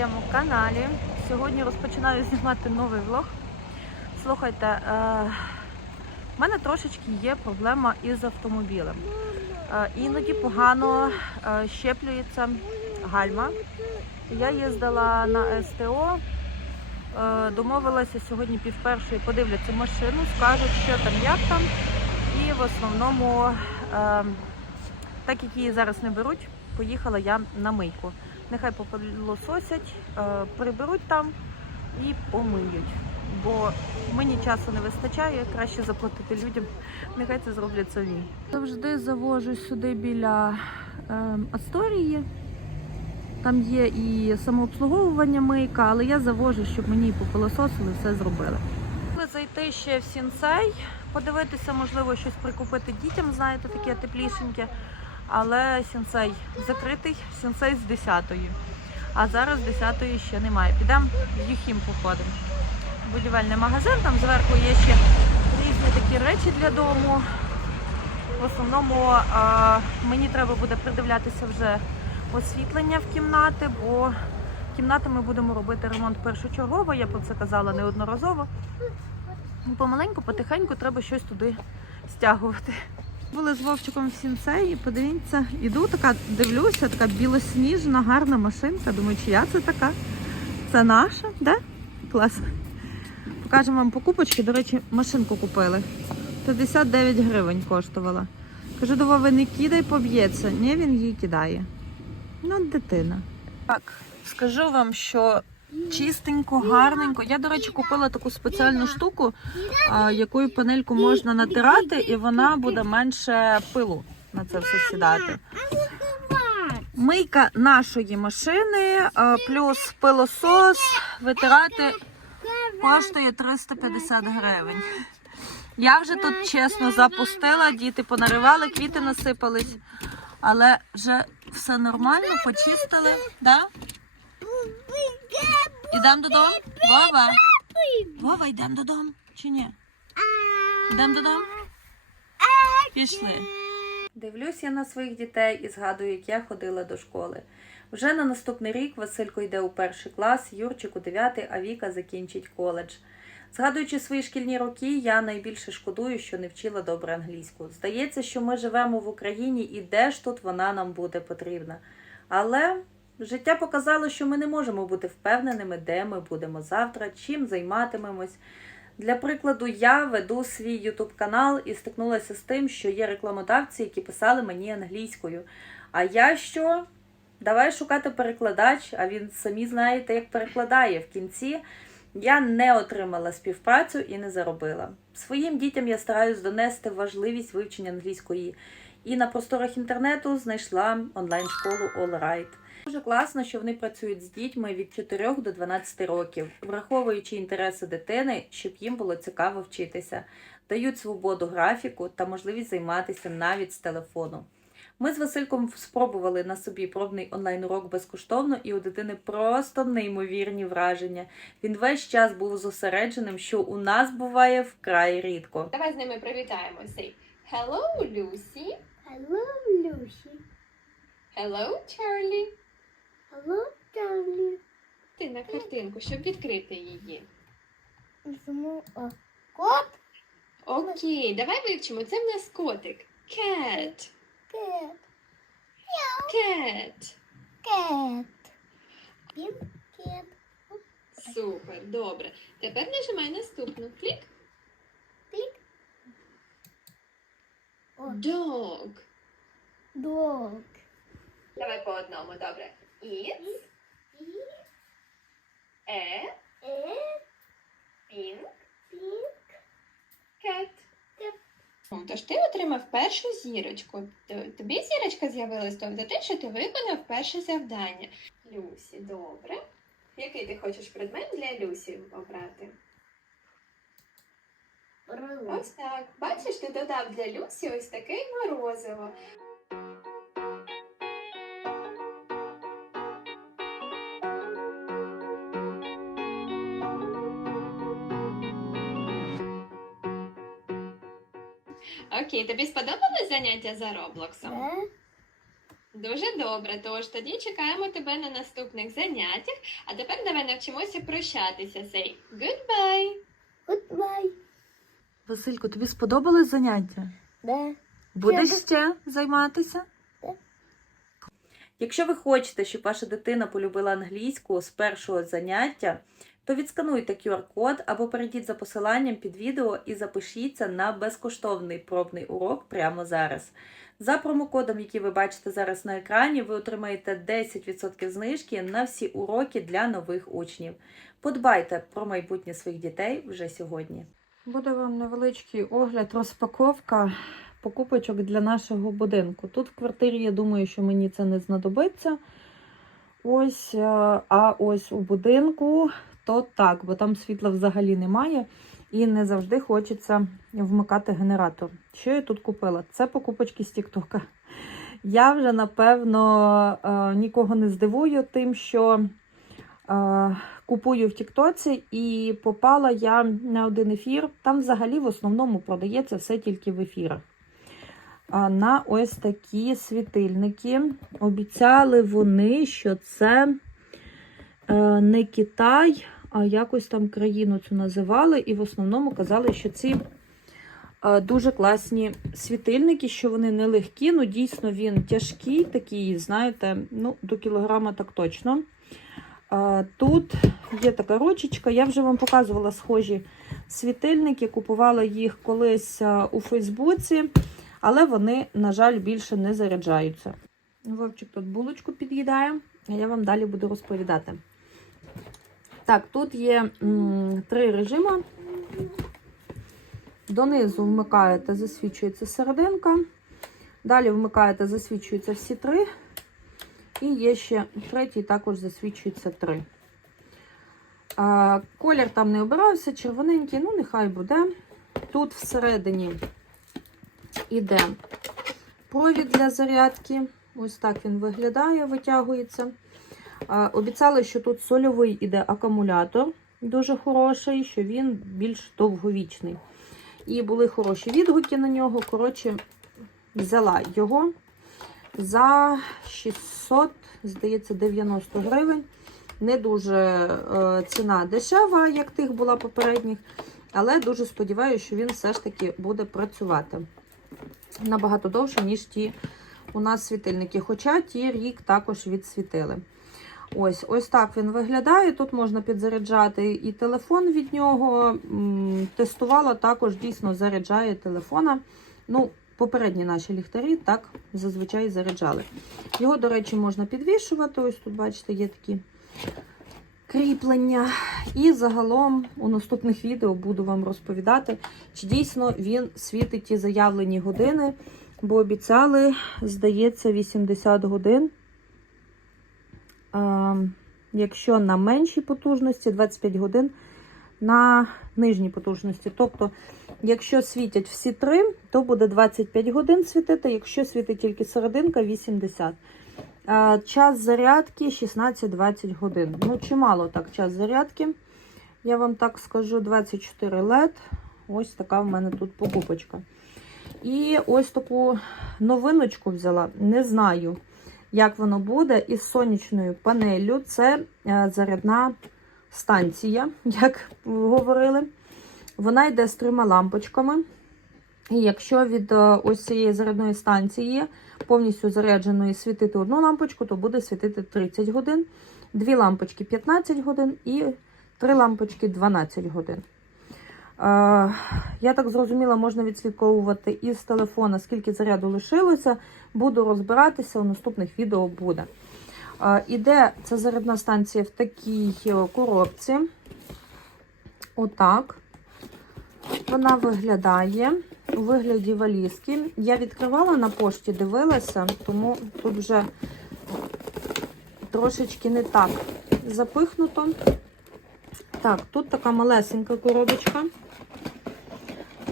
своєму каналі. Сьогодні розпочинаю знімати новий влог. Слухайте, е, в мене трошечки є проблема із автомобілем. Е, іноді погано е, щеплюється гальма. Я їздила на СТО, е, домовилася сьогодні пів першої, подивляться машину, скажуть, що там, як там. І в основному, е, так як її зараз не беруть, поїхала я на мийку. Нехай попилососять, е, приберуть там і помиють. Бо мені часу не вистачає, краще заплатити людям. Нехай це зроблять самі. Завжди завожу сюди біля е, Асторії. Там є і самообслуговування мийка, але я завожу, щоб мені попилососили, все зробили. Зайти ще в сінсей, подивитися, можливо, щось прикупити дітям, знаєте, таке теплішеньке. Але сінсей закритий, сінсей з 10-ї. А зараз 10-ї ще немає. Підемо в Юхім походимо. Будівельний магазин, там зверху є ще різні такі речі для дому. В основному а, мені треба буде придивлятися вже освітлення в кімнати, бо кімнати ми будемо робити ремонт першочергово, я про це казала неодноразово. Помаленьку, потихеньку треба щось туди стягувати. Були з Вовчиком в сінцеї, подивіться, іду така, дивлюся, така білосніжна, гарна машинка. Думаю, чия це така? Це наша, да? Клас. Покажемо вам покупочки. До речі, машинку купили. 59 гривень коштувала. Кажу, до Вови, не кидай, поб'ється. Ні, він її кидає. Ну, дитина. Так, скажу вам, що чистенько, гарненько. Я, до речі, купила таку спеціальну штуку, якою панельку можна натирати, і вона буде менше пилу на це все сідати. Мийка нашої машини, плюс пилосос, витирати коштує 350 гривень. Я вже тут чесно запустила, діти понаривали, квіти насипались, але вже все нормально, почистили. Да? Ідемо додому? Вова? Вова, йдемо додому чи ні? Йдемо додому? Пішли. Дивлюсь я на своїх дітей і згадую, як я ходила до школи. Вже на наступний рік Василько йде у перший клас, Юрчик у дев'ятий, а Віка закінчить коледж. Згадуючи свої шкільні роки, я найбільше шкодую, що не вчила добре англійську. Здається, що ми живемо в Україні і де ж тут вона нам буде потрібна. Але життя показало, що ми не можемо бути впевненими, де ми будемо завтра, чим займатимемось. Для прикладу, я веду свій YouTube канал і стикнулася з тим, що є рекламодавці, які писали мені англійською. А я що? Давай шукати перекладач, а він самі знаєте, як перекладає в кінці. Я не отримала співпрацю і не заробила. Своїм дітям я стараюсь донести важливість вивчення англійської. І на просторах інтернету знайшла онлайн-школу All Right. Дуже класно, що вони працюють з дітьми від 4 до 12 років, враховуючи інтереси дитини, щоб їм було цікаво вчитися, дають свободу графіку та можливість займатися навіть з телефону. Ми з Васильком спробували на собі пробний онлайн-урок безкоштовно, і у дитини просто неймовірні враження. Він весь час був зосередженим, що у нас буває вкрай рідко. Давай з ними привітаємося. Hello, Lucy. Hello, Lucy. Hello, Charlie. Ти на картинку, щоб відкрити її. Візьму кот, Окей, давай вивчимо. Це в нас котик. Cat. Cat. кет. Він кет. Супер, добре. Тепер нажимай наступну. Клік. Клік. О, Dog. Давай по одному, добре. It's І, a е, pink пінк, cat. Кет. Тож ти отримав першу зірочку. Тобі зірочка з'явилась то за те, що ти виконав перше завдання. Люсі, добре. Який ти хочеш предмет для Люсі обрати? Ось так. Бачиш, ти додав для Люсі ось таке морозиво. Окей, тобі сподобалось заняття за Роблоксом? Це Дуже добре. Тож тоді чекаємо тебе на наступних заняттях. А тепер давай навчимося прощатися. Say goodbye! Goodbye. Василько, тобі сподобалось заняття? Да. Будеш ще займатися? Якщо ви хочете, щоб ваша дитина полюбила англійську з першого заняття, то відскануйте QR-код або перейдіть за посиланням під відео і запишіться на безкоштовний пробний урок прямо зараз. За промокодом, який ви бачите зараз на екрані, ви отримаєте 10% знижки на всі уроки для нових учнів. Подбайте про майбутнє своїх дітей вже сьогодні. Буде вам невеличкий огляд, розпаковка покупочок для нашого будинку. Тут в квартирі, я думаю, що мені це не знадобиться. Ось, е, а ось у будинку то так, бо там світла взагалі немає. І не завжди хочеться вмикати генератор. Що я тут купила? Це покупочки з Тіктока. Я вже, напевно, е, нікого не здивую тим, що е, купую в Тіктоці, і попала я на один ефір. Там взагалі в основному продається все тільки в ефірах. На ось такі світильники. Обіцяли вони, що це е, не Китай, а якось там країну цю називали. І в основному казали, що ці е, дуже класні світильники, що вони не легкі. Ну, дійсно, він тяжкий, такий, знаєте, ну, до кілограма так точно. Е, Тут є така ручечка. Я вже вам показувала схожі світильники. Купувала їх колись у Фейсбуці, але вони, на жаль, більше не заряджаються. Вовчик тут булочку під'їдає, а я вам далі буду розповідати. Так, тут є м, три режими. Донизу вмикаєте, засвічується серединка. Далі вмикаєте, засвічуються всі три. І є ще третій, також засвічується три. Колір там не обирався, червоненький, ну нехай буде. Тут всередині іде провід для зарядки. Ось так він виглядає, витягується. Обіцяли, що тут сольовий іде акумулятор, дуже хороший, що він більш довговічний. І були хороші відгуки на нього. Коротше, взяла його за 600, здається, 90 гривень. Не дуже е, ціна дешева, як тих була попередніх, але дуже сподіваюся, що він все ж таки буде працювати набагато довше, ніж ті у нас світильники. Хоча ті рік також відсвітили. Ось ось так він виглядає. Тут можна підзаряджати і телефон від нього. Тестувала також дійсно заряджає телефона. Ну, попередні наші ліхтарі так зазвичай заряджали. Його, до речі, можна підвішувати. Ось тут, бачите, є такі кріплення. І загалом у наступних відео буду вам розповідати, чи дійсно він світить ті заявлені години, бо обіцяли, здається, 80 годин. А, якщо на меншій потужності, 25 годин на нижній потужності. Тобто, якщо світять всі три, то буде 25 годин світити, якщо світить тільки серединка 80. А, Час зарядки 16-20 годин. Ну, чимало так час зарядки. Я вам так скажу, 24 LED. Ось така в мене тут покупочка. І ось таку новиночку взяла. Не знаю, як воно буде із сонячною панеллю. Це е, зарядна станція, як говорили. Вона йде з трьома лампочками. І якщо від е, ось цієї зарядної станції повністю зарядженої світити одну лампочку, то буде світити 30 годин, дві лампочки 15 годин і три лампочки 12 годин. Е, я так зрозуміла, можна відслідковувати із телефона, скільки заряду лишилося. Буду розбиратися, у наступних відео буде. Е, іде ця зарядна станція в такій е, коробці. Отак. Вона виглядає у вигляді валізки. Я відкривала на пошті, дивилася, тому тут вже трошечки не так запихнуто. Так, тут така малесенька коробочка.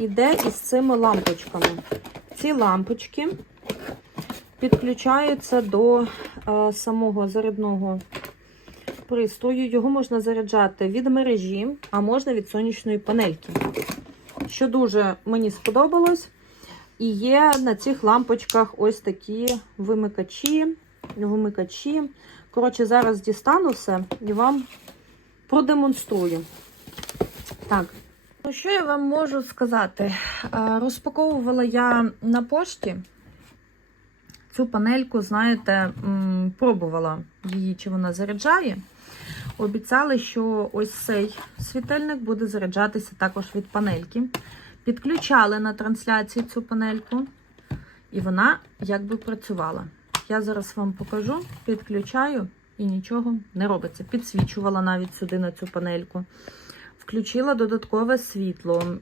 Іде із цими лампочками. Ці лампочки підключаються до е, самого зарядного пристрою. Його можна заряджати від мережі, а можна від сонячної панельки. Що дуже мені сподобалось. І є на цих лампочках ось такі вимикачі. вимикачі. Коротше, зараз дістану все і вам продемонструю. Так. Ну, що я вам можу сказати? Е, Розпаковувала я на пошті цю панельку, знаєте, пробувала її, чи вона заряджає. Обіцяли, що ось цей світильник буде заряджатися також від панельки. Підключали на трансляції цю панельку, і вона якби працювала. Я зараз вам покажу, підключаю і нічого не робиться. Підсвічувала навіть сюди на цю панельку. Включила додаткове світло, е,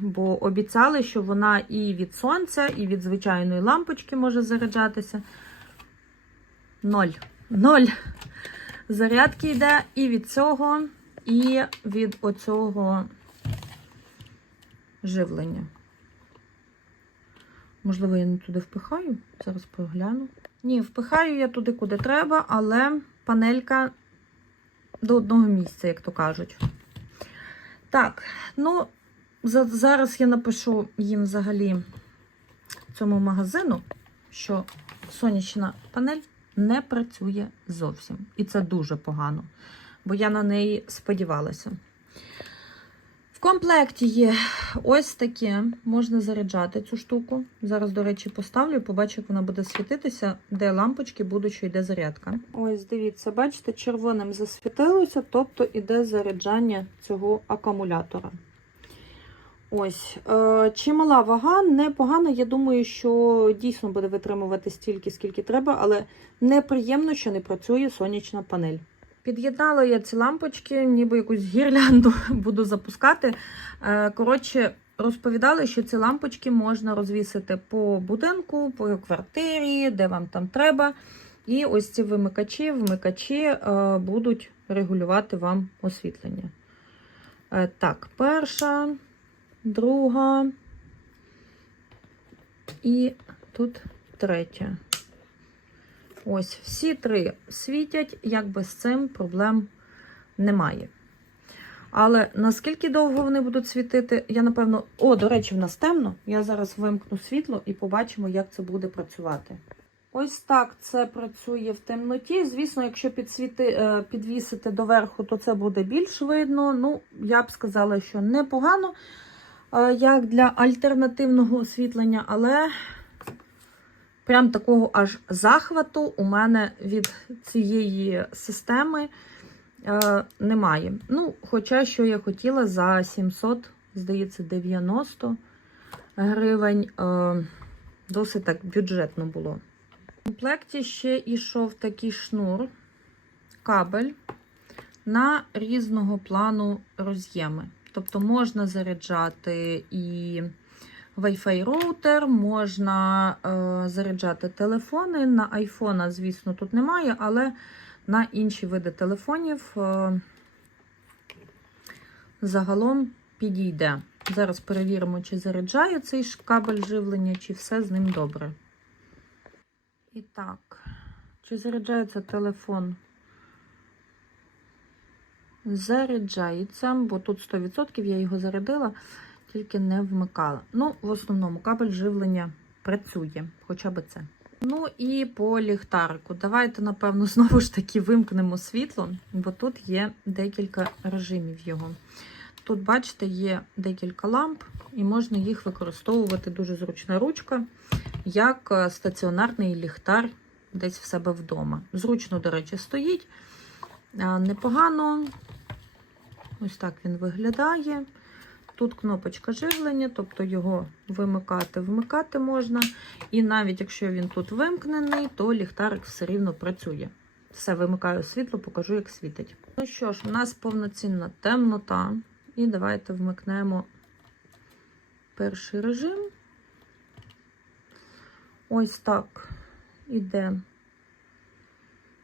бо обіцяли, що вона і від сонця, і від звичайної лампочки може заряджатися. Ноль. Ноль. Зарядки йде і від цього, і від оцього живлення. Можливо, я не туди впихаю. Зараз погляну. Ні, впихаю я туди, куди треба, але панелька до одного місця, як то кажуть. Так, ну, за- зараз я напишу їм взагалі цьому магазину, що сонячна панель не працює зовсім. І це дуже погано, бо я на неї сподівалася. В комплекті є ось таке, можна заряджати цю штуку. Зараз, до речі, поставлю і побачу, як вона буде світитися, де лампочки будуть, що йде зарядка. Ось, дивіться, бачите, червоним засвітилося, тобто іде заряджання цього акумулятора. Ось, е, чимала вага, непогано. Я думаю, що дійсно буде витримувати стільки, скільки треба, але неприємно, що не працює сонячна панель. Під'єднала я ці лампочки, ніби якусь гірлянду буду запускати. Е, Коротше, розповідали, що ці лампочки можна розвісити по будинку, по квартирі, де вам там треба. І ось ці вимикачі, вмикачі е, будуть регулювати вам освітлення. Так, перша, друга і тут третя. Ось всі три світять, якби з цим проблем немає. Але наскільки довго вони будуть світити, я напевно. О, до речі, в нас темно. Я зараз вимкну світло і побачимо, як це буде працювати. Ось так це працює в темноті. Звісно, якщо підсвіти, е, підвісити доверху, то це буде більш видно. Ну, я б сказала, що непогано, як для альтернативного освітлення, але прям такого аж захвату у мене від цієї системи е, немає. Ну, хоча що я хотіла за 700, здається, 90 гривень. Е, досить так бюджетно було. В комплекті ще йшов такий шнур, кабель на різного плану роз'єми. Тобто можна заряджати і Wi-Fi роутер, можна е, заряджати телефони. На айфона, звісно, тут немає, але на інші види телефонів е, загалом підійде. Зараз перевіримо, чи заряджає цей кабель живлення, чи все з ним добре. І так, чи заряджається телефон? Заряджається, бо тут 100% я його зарядила, тільки не вмикала. Ну, в основному кабель живлення працює, хоча б це. Ну і по ліхтарику. Давайте, напевно, знову ж таки вимкнемо світло, бо тут є декілька режимів його. Тут, бачите, є декілька ламп, і можна їх використовувати дуже зручна ручка, як е, стаціонарний ліхтар десь в себе вдома. Зручно, до речі, стоїть. Е, Непогано. Ось так він виглядає. Тут кнопочка живлення, тобто його вимикати, вмикати можна. І навіть якщо він тут вимкнений, то ліхтарик все рівно працює. Все, вимикаю світло, покажу, як світить. Ну що ж, у нас повноцінна темнота. І давайте вмикнемо перший режим. Ось так іде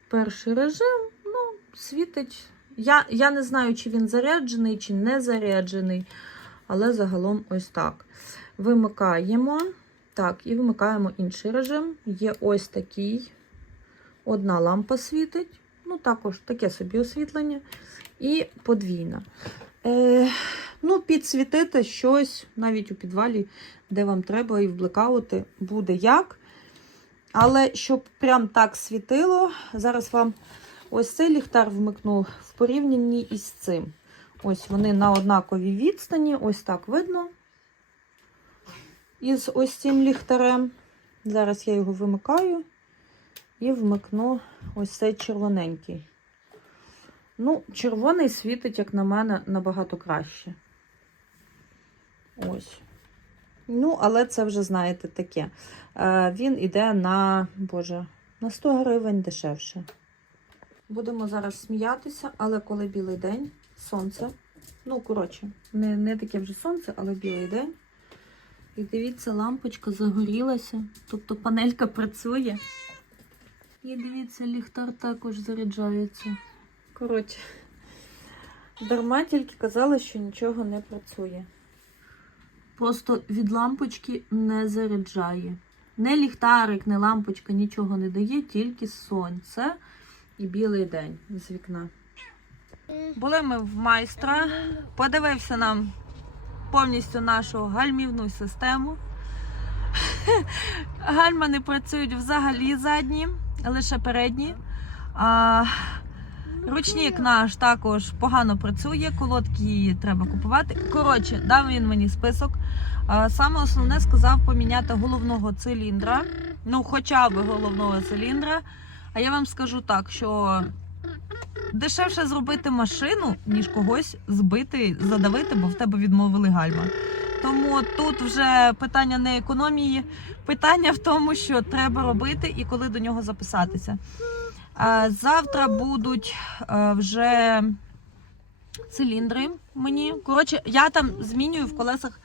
перший режим. Ну, світить. Я, я не знаю, чи він заряджений, чи не заряджений, але загалом ось так. Вимикаємо. Так, і вимикаємо інший режим. Є ось такий. Одна лампа світить. Ну, також таке собі освітлення. І подвійна. Е, ну, підсвітити щось навіть у підвалі, де вам треба, і в буде як. Але щоб прям так світило, зараз вам ось цей ліхтар вмикну в порівнянні із цим. Ось вони на однаковій відстані, ось так видно. Із ось цим ліхтарем. Зараз я його вимикаю і вмикну ось цей червоненький. Ну, червоний світить, як на мене, набагато краще. Ось. Ну, але це вже, знаєте, таке. Е, він іде на, боже, на 100 гривень дешевше. Будемо зараз сміятися, але коли білий день, сонце. Ну, коротше, не, не таке вже сонце, але білий день. І дивіться, лампочка загорілася, тобто панелька працює. І дивіться, ліхтар також заряджається. Коротше, дарма тільки казали, що нічого не працює. Просто від лампочки не заряджає. Не ліхтарик, не лампочка нічого не дає, тільки сонце і білий день з вікна. Були ми в майстра, подивився нам повністю нашу гальмівну систему. Гальма не працюють взагалі задні, лише передні. А, ручник наш також погано працює, колодки треба купувати. Коротше, дав він мені список. Саме основне сказав поміняти головного циліндра. Ну, хоча б головного циліндра. А я вам скажу так, що дешевше зробити машину, ніж когось збити, задавити, бо в тебе відмовили гальма. Тому тут вже питання не економії, питання в тому, що треба робити і коли до нього записатися. Завтра будуть вже циліндри мені. Коротше, я там змінюю в колесах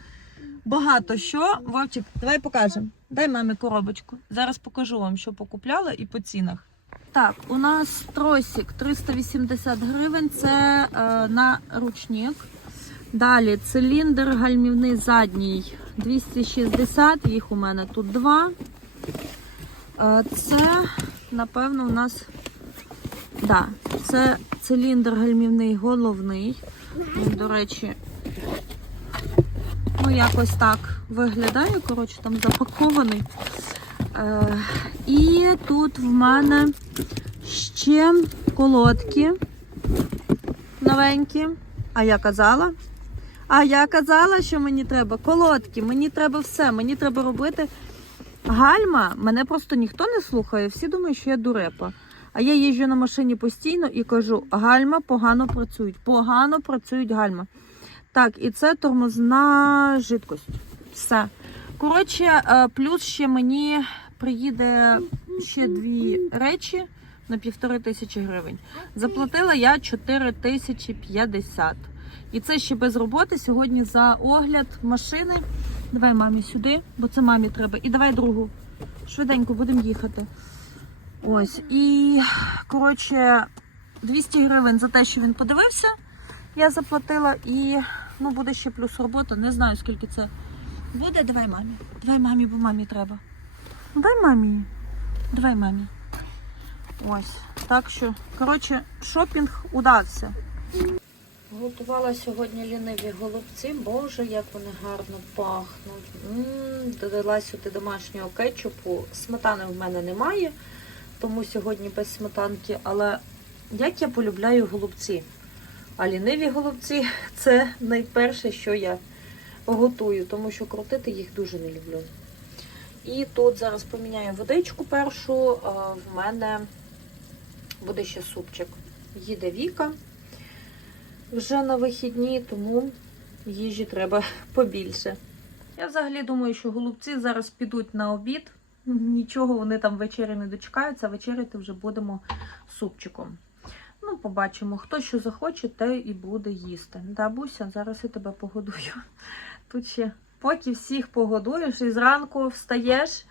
багато що. Вовчик, давай покажемо. Дай мамі коробочку. Зараз покажу вам, що покупляла і по цінах. Так, у нас тросик 380 гривень. Це е, на ручник. Далі циліндр гальмівний задній 260, їх у мене тут два. Е, Це, напевно, у нас да, це циліндр гальмівний головний. До речі, ну якось так виглядає. Коротше, там запакований. Е, І тут в мене ще колодки новенькі. А я казала. А я казала, що мені треба колодки, мені треба все, мені треба робити. Гальма, мене просто ніхто не слухає, всі думають, що я дурепа. А я їжджу на машині постійно і кажу: гальма погано працюють, погано працюють гальма. Так, і це тормозна жидкость. Все. Коротше, е, плюс ще мені приїде ще дві речі на півтори тисячі гривень. Заплатила я 4 тисячі 50. І це ще без роботи. Сьогодні за огляд машини. Давай мамі сюди, бо це мамі треба. І давай другу. Швиденько будемо їхати. Ось. І, коротше, 200 гривень за те, що він подивився. Я заплатила. І ну, буде ще плюс робота. Не знаю, скільки це буде. Давай мамі. Давай мамі, бо мамі треба. Дай мамі. Давай мамі. Ось. Так що, коротше, шопінг удався. Готувала сьогодні ліниві голубці. Боже, як вони гарно пахнуть. М-м, додала сюди домашнього кетчупу. Сметани в мене немає, тому сьогодні без сметанки. Але як я полюбляю голубці. А ліниві голубці це найперше, що я готую, тому що крутити їх дуже не люблю. І тут зараз поміняю водичку першу. В мене буде ще супчик. Їде Віка вже на вихідні, тому їжі треба побільше. Я взагалі думаю, що голубці зараз підуть на обід. Нічого вони там ввечері не дочекаються, вечеряти вже будемо супчиком. Ну, побачимо, хто що захоче, те і буде їсти. Да, Буся, зараз я тебе погодую. Тут ще поки всіх погодуєш і зранку встаєш.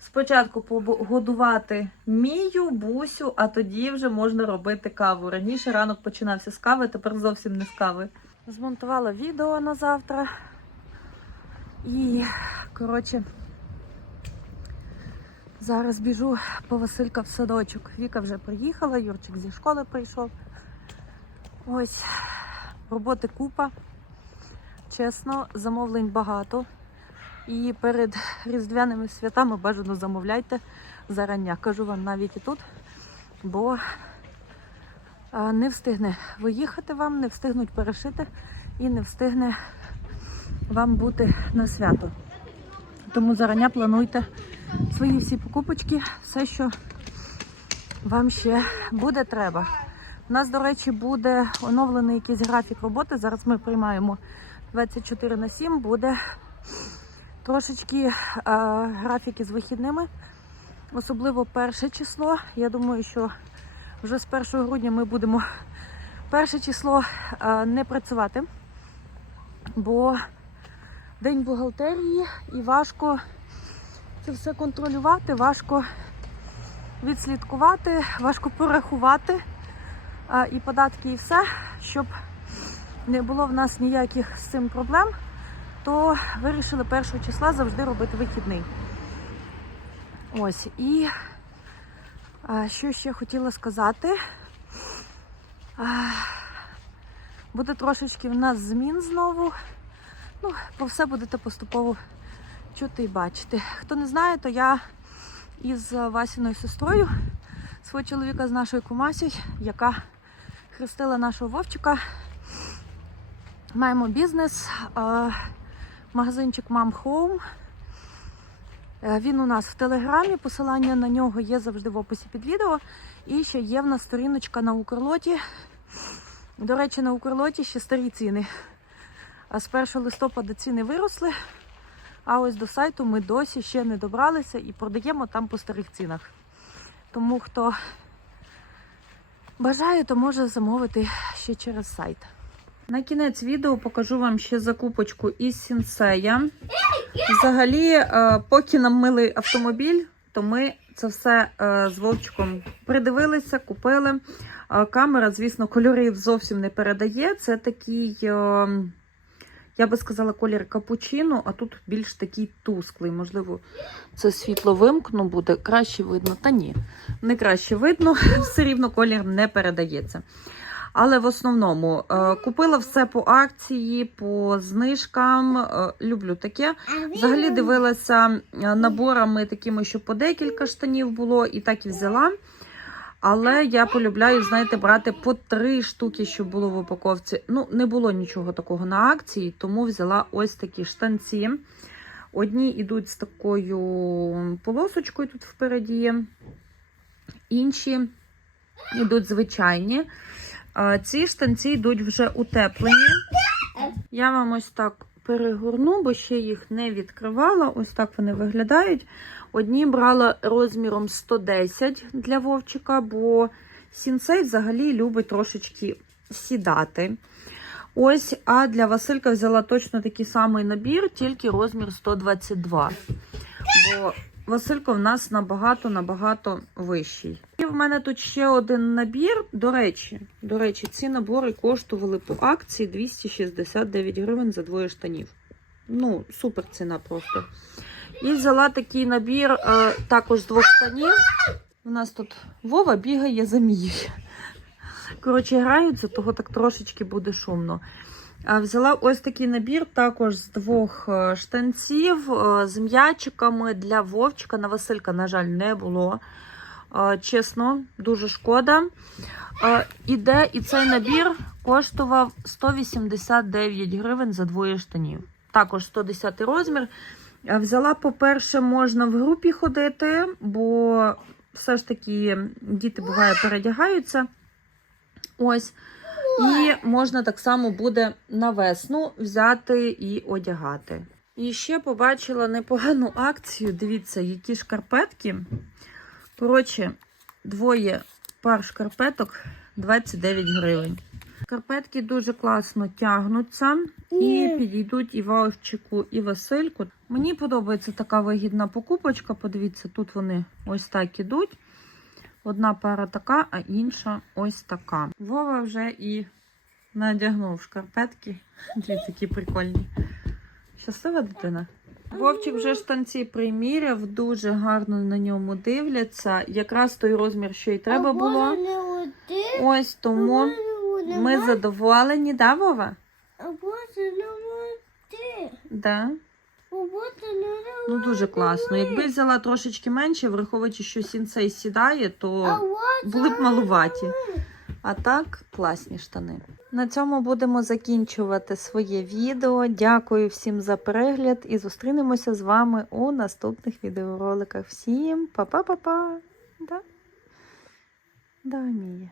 Спочатку погодувати Мію, Бусю, а тоді вже можна робити каву. Раніше ранок починався з кави, тепер зовсім не з кави. Змонтувала відео на завтра. І, коротше, зараз біжу по Василька в садочок. Віка вже приїхала, Юрчик зі школи прийшов. Ось, роботи купа. Чесно, замовлень багато. І перед різдвяними святами бажано замовляйте зарання. Кажу вам навіть і тут, бо не встигне виїхати вам, не встигнуть перешити і не встигне вам бути на свято. Тому зарання плануйте свої всі покупочки, все, що вам ще буде треба. У нас, до речі, буде оновлений якийсь графік роботи. Зараз ми приймаємо 24 на 7. Буде трошечки е, графіки з вихідними, особливо перше число. Я думаю, що вже з 1 грудня ми будемо перше число е, не працювати, бо день бухгалтерії і важко це все контролювати, важко відслідкувати, важко порахувати а, і податки, і все, щоб не було в нас ніяких з цим проблем, то вирішили першого числа завжди робити вихідний. Ось і що ще хотіла сказати. Буде трошечки в нас змін знову. Ну, про все будете поступово чути і бачити. Хто не знає, то я із Васіною сестрою свого чоловіка з нашою кумасю, яка хрестила нашого Вовчика. Маємо бізнес, магазинчик Mom Home. Е, Він у нас в телеграмі, посилання на нього є завжди в описі під відео. І ще є в нас сторіночка на Укрлоті. До речі, на Укрлоті ще старі ціни. А з 1 листопада ціни виросли. А ось до сайту ми досі ще не добралися і продаємо там по старих цінах. Тому хто бажає, то може замовити ще через сайт. На кінець відео покажу вам ще закупочку із Сінсея. Взагалі, е, поки нам мили автомобіль, то ми це все е, з Вовчиком придивилися, купили. Е, Камера, звісно, кольорів зовсім не передає. Це такий. я би сказала, колір капучино, а тут більш такий тусклий. Можливо, це світло вимкну буде, краще видно. Та ні, не краще видно, все рівно колір не передається. Але в основному е, купила все по акції, по знижкам. е, Люблю таке. Взагалі дивилася е, наборами такими, що по декілька штанів було, і так і взяла. Але я полюбляю, знаєте, брати по три штуки, щоб було в упаковці. Ну, не було нічого такого на акції, тому взяла ось такі штанці. Одні йдуть з такою полосочкою тут впереді, інші йдуть звичайні. Ці штанці йдуть вже утеплені. Я вам ось так перегорну, бо ще їх не відкривала. Ось так вони виглядають. Одні брала розміром 110 для Вовчика, бо сінсей взагалі любить трошечки сідати. Ось, а для Василька взяла точно такий самий набір, тільки розмір 122. Бо Василько в нас набагато-набагато вищий. І в мене тут ще один набір. До речі, до речі, ці набори коштували по акції 269 гривень за двоє штанів. Ну, супер ціна просто. І взяла такий набір е, також з двох штанів. У нас тут Вова бігає за Мією. Коротше, граються, того так трошечки буде шумно. Взяла ось такий набір також з двох е, штанців е, з м'ячиками для Вовчика. На Василька, на жаль, не було. Е, Чесно, дуже шкода. Іде і цей набір коштував 189 гривень за двоє штанів. Також 110 розмір. Взяла, по-перше, можна в групі ходити, бо все ж таки діти буває передягаються. Ось. І можна так само буде на весну взяти і одягати. І ще побачила непогану акцію. Дивіться, які шкарпетки. Коротше, двоє пар шкарпеток 29 гривень. Шкарпетки дуже класно тягнуться і підійдуть і Вовчику, і Васильку. Мені подобається така вигідна покупочка. Подивіться, тут вони ось так ідуть. Одна пара така, а інша ось така. Вова вже і надягнув шкарпетки. Дивіться, які прикольні. Щаслива дитина. Вовчик вже штанці приміряв, дуже гарно на ньому дивляться. Якраз той розмір, що й треба було. Ось тому Ми задоволені, да, Вова? Да. Ну дуже класно. Якби взяла трошечки менше, враховуючи, що сінцей сідає, то були б малуваті. А так, класні штани. На цьому будемо закінчувати своє відео. Дякую всім за перегляд і зустрінемося з вами у наступних відеороликах. Всім па-па-па-па! Да? Да, Мія.